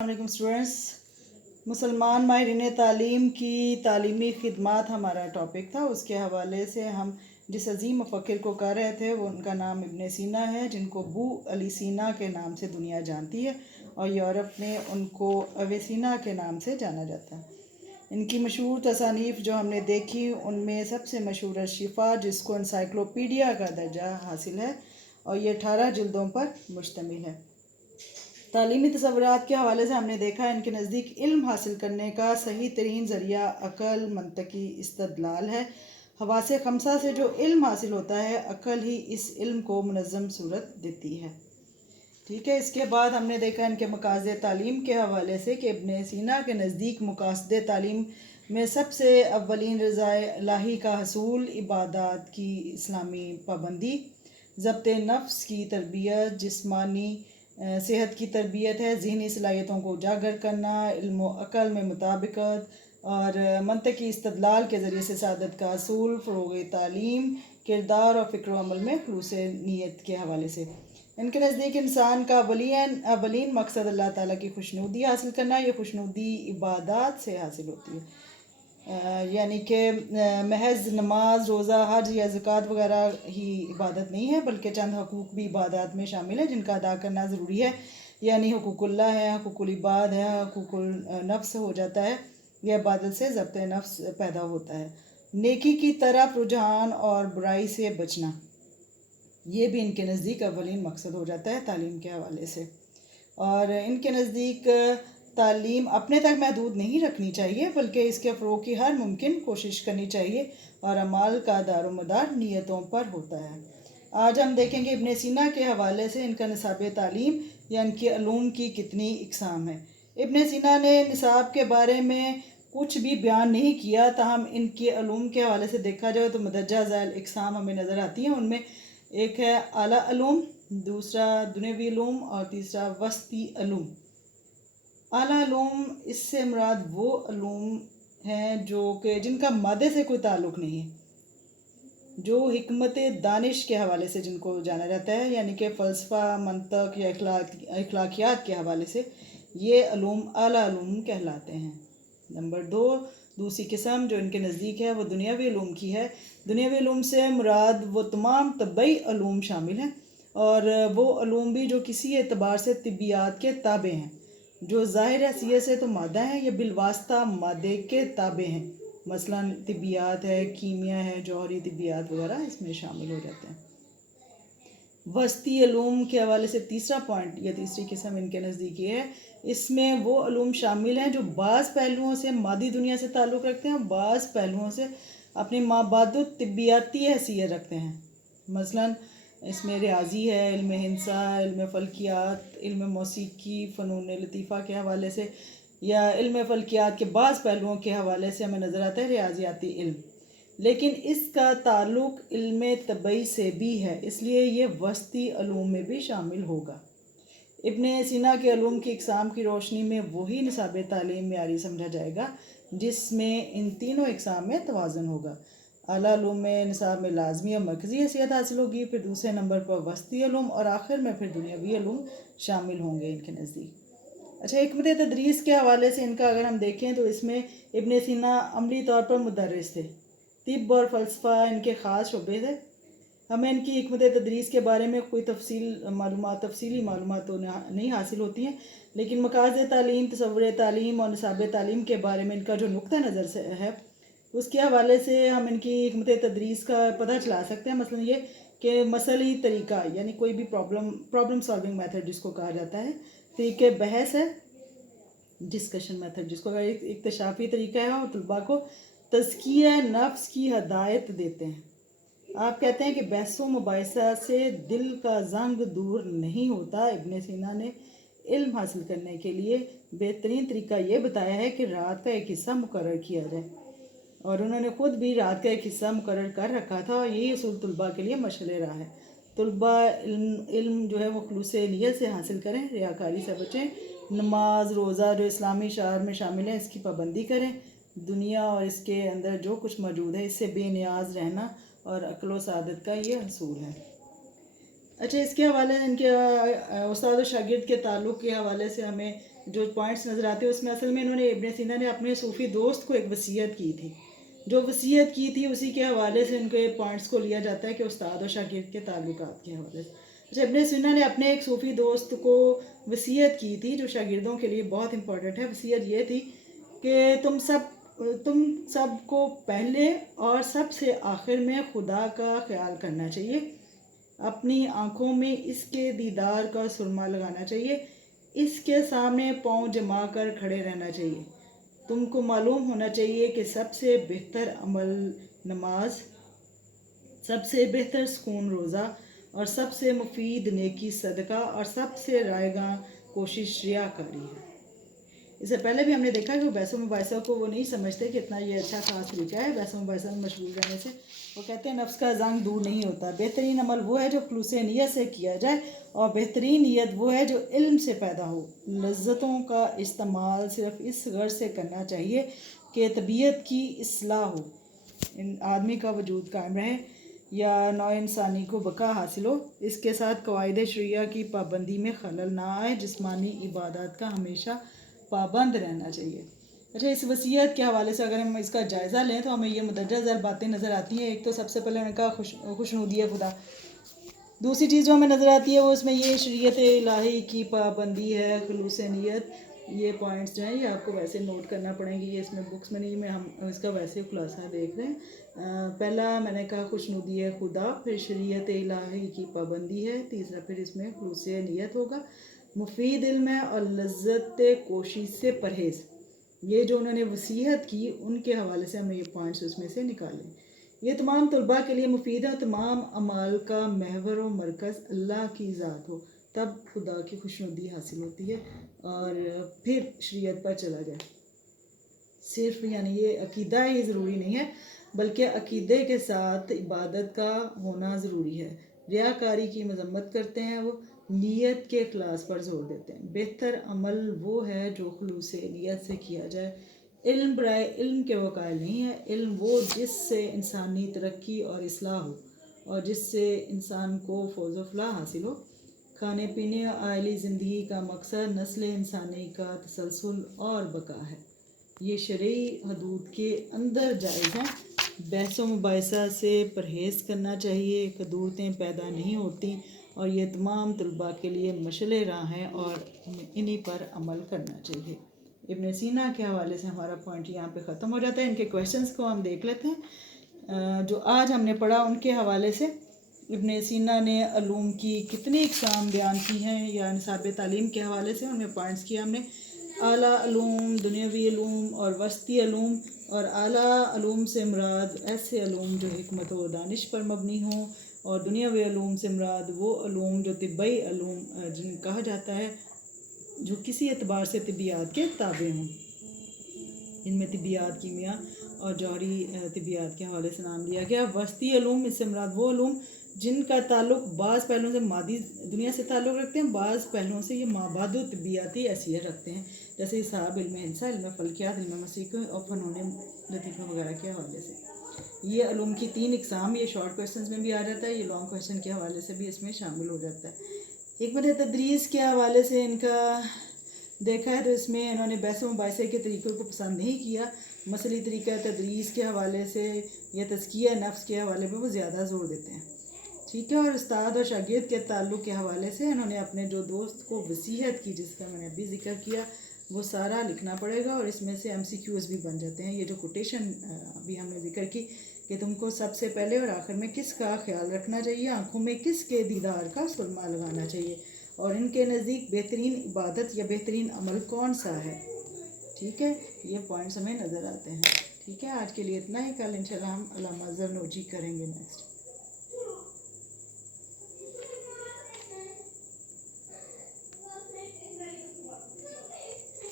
अस्सलाम स्टूडेंट्स, मुसलमान माहिरीन तालीम की तालीमी खिदमात हमारा टॉपिक था। उसके हवाले से हम जिस अजीम मुफक्किर को कर रहे थे वो उनका नाम इब्ने सीना है, जिनको अबू अली सीना के नाम से दुनिया जानती है और यूरोप में उनको अवेसीना के नाम से जाना जाता है। इनकी मशहूर तसानीफ़ जो हमने देखी उनमें सबसे मशहूर है शिफा, जिसको एनसाइक्लोपीडिया का दर्जा हासिल है और ये 18 जिल्दों पर मुश्तमिल है। तालीमी तसव्वुरात के हवाले से हमने देखा इनके नज़दीक इल्म हासिल करने का सही तरीन ज़रिया अक़ल, मंतकी इस्तदलाल है। हवासे खमसा से जो इल्म हासिल होता है, अक़ल ही इस इल्म को मुनज़्ज़म सूरत देती है। ठीक है, इसके बाद हमने देखा इनके मकासदे तालीम के हवाले से कि इब्ने सीना के नज़दीक मकासदे तालीम में सबसे अव्वलीन रज़ाए इलाही का हसूल, इबादात की इस्लामी पाबंदी, ज़ब्त नफ्स की तरबियत, जिस्मानी सेहत की तरबियत है, ज़हनी सलाहियतों को उजागर करना, इल्म व अक़ल में मुताबिकत और मंतकी इस्तदलाल के ज़रिए से सादत का असूल, फ़रोग़ तालीम, किरदार और फ़िक्र अमल में ख़ुलूस नीयत के हवाले से इनके नज़दीक इंसान का अवलीन मकसद अल्लाह ताला की खुशनुदी हासिल करना। ये खुशनुदी इबादात से हासिल होती है, यानी कि महज नमाज, रोज़ा, हज या ज़कात वगैरह ही इबादत नहीं है, बल्कि चंद हकूक़ भी इबादत में शामिल है जिनका अदा करना ज़रूरी है, यानी हुकूकुल्लाह है, हुकूकुल इबाद है, हुकूकुल नफ्स हो जाता है। यह इबादत से ज़ब्त नफ्स पैदा होता है। नेकी की तरफ रुझान और बुराई से बचना, ये भी इनके नज़दीक अव्वलीन मकसद हो जाता है तालीम के हवाले से। और इनके नज़दीक तालीम अपने तक महदूद नहीं रखनी चाहिए, बल्कि इसके फ़रोग़ की हर मुमकिन कोशिश करनी चाहिए और अमाल का दारोमदार नीयतों पर होता है। आज हम देखेंगे इब्ने सीना के हवाले से इनका निसाब तालीम या इनके अलूम की कितनी इक़साम है। इब्ने सीना ने निसाब के बारे में कुछ भी बयान नहीं किया, ताहम इनके अलूम के हवाले से देखा जाए तो मदरजा ज़ैल इक़साम हमें नज़र आती हैं। उनमें एक है आला अलूम, दूसरा दुनियावी अलूम और तीसरा वस्ती अलूम। आला अलूम इससे मुराद वो अलूम हैं जो कि जिनका मादे से कोई ताल्लुक़ नहीं है, जो हिकमत दानिश के हवाले से जिनको जाना जाता है, यानी कि फ़लसफ़ा, मंतक या अखलाकियात के हवाले से ये अलूम आला अलूम कहलाते हैं। नंबर 2, दूसरी किस्म जो इनके नज़दीक है वो दुनियावी अलूम की है। दुनियावी अलूम से मुराद वो तमाम तबई अलूम शामिल हैं और वो अलूम भी जो किसी एतबार से तिब्बियात के ताबे हैं, जो ज़ाहिर हैसियत से तो मादा हैं, ये बिलवास्ता मादे के ताबे हैं। मसलन तिब्बियात है, कीमिया है, जौहरी तिब्बियात वगैरह इसमें शामिल हो जाते हैं। वस्ती अलूम के हवाले से तीसरा पॉइंट या तीसरी किस्म इनके नज़दीक ये है, इसमें वो अलूम शामिल हैं जो बाज़ पहलुओं से मादी दुनिया से ताल्लुक़ रखते हैं, बाज़ पहलुओं से अपनी माबादु तिब्बियाती हैसियत रखते हैं। मसलन इसमें रियाजी है, इल्म हिंसा, इल्म फ़ल्कियात, इल्म मौसीकी, फ़नून लतीफ़ा के हवाले से या इल्म फ़ल्कियात के बाज़ पहलुओं के हवाले से हमें नज़र आता है रियाजियाती इल्म, लेकिन इसका ताल्लुक़ इल्म तबई से भी है, इसलिए ये वस्ती अलूम में भी शामिल होगा। इब्ने सीना के अलूम की इक़साम की रोशनी में वही निसाब तालीम मेयारी समझा जाएगा जिसमें इन तीनों इक़साम में तवाज़ुन होगा। आला अलूम में निसाब में लाजमी और मरकज़ी हैसियत हासिल होगी, फिर दूसरे नंबर पर वस्ती अलूम और आखिर में फिर दुनियावी अलूम शामिल होंगे इनके नज़दीक। अच्छा, हिकमत तदरीस के हवाले से इनका अगर हम देखें तो इसमें इब्ने सीना अमली तौर पर मुदर्रिस थे। तिब और फ़लसफ़ा इनके ख़ास शुबे थे। हमें इनकी हिकमत तदरीस के बारे में कोई तफसीली मालूमात तो नहीं हासिल होती हैं, लेकिन मकासद तालीम, तसव्वुर तालीम और निसाब तालीम के बारे में इनका जो नुक्ता नज़र से है उसके हवाले से हम इनकी हिकमत तदरीस का पता चला सकते हैं। मसलन ये कि मसली तरीका, यानी कोई भी प्रॉब्लम सॉल्विंग मेथड जिसको कहा जाता है, तरीके बहस है, डिस्कशन मेथड जिसको एक इक्तशाफी तरीका है, और तलबा को तज़किया नफ्स की हदायत देते हैं। आप कहते हैं कि बहस व मुबाहिसा से दिल का जंग दूर नहीं होता। इब्ने सीना ने इल्म हासिल करने के लिए बेहतरीन तरीका ये बताया है कि रात का एक हिस्सा मुकर्रर किया जाए, और उन्होंने ख़ुद भी रात का एक हिस्सा मुकर्रर कर रखा था, और यही असूल तलबा के लिए मशअल राह है। तलबा इल्म जो है वो ख़ुलूस नियत से हासिल करें, रियाकारी से बचें, नमाज, रोज़ा जो इस्लामी शार में शामिल है इसकी पाबंदी करें, दुनिया और इसके अंदर जो कुछ मौजूद है इससे बेनियाज रहना और अक्ल सादत का ये हसूल है। अच्छा, इसके हवाले से इनके उस्ताद और शागिर्द के ताल्लुक़ के हवाले से हमें جو پوائنٹس نظر آتے ہیں اس میں اصل میں انہوں نے ابن سینا نے اپنے صوفی دوست کو ایک وصیت کی تھی، جو وصیت کی تھی اسی کے حوالے سے ان کے پوائنٹس کو لیا جاتا ہے کہ استاد اور شاگرد کے تعلقات کے حوالے سے. اچھا، ابن سینا نے اپنے ایک صوفی دوست کو وصیت کی تھی جو شاگردوں کے لیے بہت امپورٹنٹ ہے. وصیت یہ تھی کہ تم سب کو پہلے اور سب سے آخر میں خدا کا خیال کرنا چاہیے، اپنی آنکھوں میں اس کے دیدار کا سرما لگانا چاہیے، اس کے سامنے پاؤں جما کر کھڑے رہنا چاہیے. تم کو معلوم ہونا چاہیے کہ سب سے بہتر عمل نماز، سب سے بہتر سکون روزہ، اور سب سے مفید نیکی صدقہ، اور سب سے رائگاں کوشش ریاکاری ہے. اس سے پہلے بھی ہم نے دیکھا کہ وہ بحث و مباحثہ کو وہ نہیں سمجھتے کہ اتنا یہ اچھا خاص طریقہ ہے بحث و مباحثہ میں مشغول رہنے سے. وہ کہتے ہیں نفس کا زنگ دور نہیں ہوتا. بہترین عمل وہ ہے جو خلوص نیت سے کیا جائے، اور بہترین نیت وہ ہے جو علم سے پیدا ہو. لذتوں کا استعمال صرف اس غرض سے کرنا چاہیے کہ طبیعت کی اصلاح ہو، آدمی کا وجود قائم رہے یا نوع انسانی کو بقا حاصل ہو، اس کے ساتھ قواعد شرعیہ کی پابندی میں خلل نہ آئے. جسمانی عبادات کا ہمیشہ پابند رہنا چاہیے. اچھا، اس وصیت کے حوالے سے اگر ہم اس کا جائزہ لیں تو ہمیں یہ مندرجہ ذیل باتیں نظر آتی ہیں. ایک تو سب سے پہلے ان کا خوشنودی خدا. دوسری چیز جو ہمیں نظر آتی ہے وہ اس میں یہ شریعت الہی کی پابندی ہے، خلوص نیت. یہ پوائنٹس جو ہیں یہ آپ کو ویسے نوٹ کرنا پڑیں گے، یہ اس میں بکس میں نہیں، میں ہم اس کا ویسے خلاصہ دیکھ رہے ہیں. پہلا میں نے کہا خوشنودی خدا، پھر شریعت الہی کی پابندی ہے، تیسرا پھر اس میں خلوص نیت ہوگا، مفید علم ہے، اور لذت کوشش سے پرہیز. یہ جو انہوں نے وصیت کی ان کے حوالے سے ہمیں یہ پوائنٹس اس میں سے نکالیں. یہ تمام طلباء کے لیے مفید ہے. تمام اعمال کا محور و مرکز اللہ کی ذات ہو، تب خدا کی خوشنودی حاصل ہوتی ہے. اور پھر شریعت پر چلا جائے. صرف یعنی یہ عقیدہ ہی ضروری نہیں ہے بلکہ عقیدے کے ساتھ عبادت کا ہونا ضروری ہے. ریاکاری کی مذمت کرتے ہیں، وہ نیت کے اخلاص پر زور دیتے ہیں. بہتر عمل وہ ہے جو خلوص نیت سے کیا جائے. علم برائے علم کے وہ قائل نہیں ہے. علم وہ جس سے انسانی ترقی اور اصلاح ہو اور جس سے انسان کو فوز و فلاح حاصل ہو. کھانے پینے اور عائلی زندگی کا مقصد نسل انسانی کا تسلسل اور بقا ہے. یہ شرعی حدود کے اندر جائز ہیں. بحث و مباحثہ سے پرہیز کرنا چاہیے، قدورتیں پیدا نہیں ہوتی، اور یہ تمام طلباء کے لیے مشعل راہ ہیں اور انہی پر عمل کرنا چاہیے. ابن سینا کے حوالے سے ہمارا پوائنٹ یہاں پہ ختم ہو جاتا ہے. ان کے کویشچنس کو ہم دیکھ لیتے ہیں جو آج ہم نے پڑھا ان کے حوالے سے. ابن سینا نے علوم کی کتنی اقسام بیان کی ہیں یا نصاب تعلیم کے حوالے سے ان میں پوائنٹس کیا ہم نے. اعلیٰ علوم، دنیاوی علوم اور وسطی علوم. اور اعلیٰ علوم سے مراد ایسے علوم جو حکمت و دانش پر مبنی ہوں، اور دنیاوی علوم سے مراد وہ علوم جو طبی علوم جن کہا جاتا ہے جو کسی اعتبار سے طبیعیات کے تابع ہوں. ان میں طبیعیات، کیمیا اور جوہری طبیعیات کے حوالے سے نام لیا گیا. وسطی علوم، اس سے مراد وہ علوم جن کا تعلق بعض پہلوؤں سے مادی دنیا سے تعلق رکھتے ہیں، بعض پہلوؤں سے یہ مابعد و طبیعیاتی حیثیت رکھتے ہیں، جیسے حساب، علم ہندسہ، علم فلکیات، علم موسیقی اور فنون لطیفہ وغیرہ کے حوالے سے. یہ علوم کی 3 اقسام، یہ شارٹ کویسچنز میں بھی آ جاتا ہے، یہ لانگ کویسچن کے حوالے سے بھی اس میں شامل ہو جاتا ہے. حکمت تدریس کے حوالے سے ان کا دیکھا ہے تو اس میں انہوں نے بحث و مباحثے کے طریقوں کو پسند نہیں کیا. مسئلہ طریقہ تدریس کے حوالے سے یا تزکیہ نفس کے حوالے پہ وہ زیادہ زور دیتے ہیں. ٹھیک ہے. اور استاد اور شاگرد کے تعلق کے حوالے سے انہوں نے اپنے جو دوست کو وصیت کی جس کا میں نے ابھی ذکر کیا وہ سارا لکھنا پڑے گا، اور اس میں سے MCQs بھی بن جاتے ہیں. یہ جو کوٹیشن ابھی ہم نے ذکر کی کہ تم کو سب سے پہلے اور آخر میں کس کا خیال رکھنا چاہیے، آنکھوں میں کس کے دیدار کا سرما لگانا چاہیے، اور ان کے نزدیک بہترین عبادت یا بہترین عمل کون سا ہے. ٹھیک ہے. یہ پوائنٹس ہمیں نظر آتے ہیں. ٹھیک ہے. آج کے لیے اتنا ہی. کل انشاءاللہ ہم علامہ زرنوجی کریں گے نیکسٹ.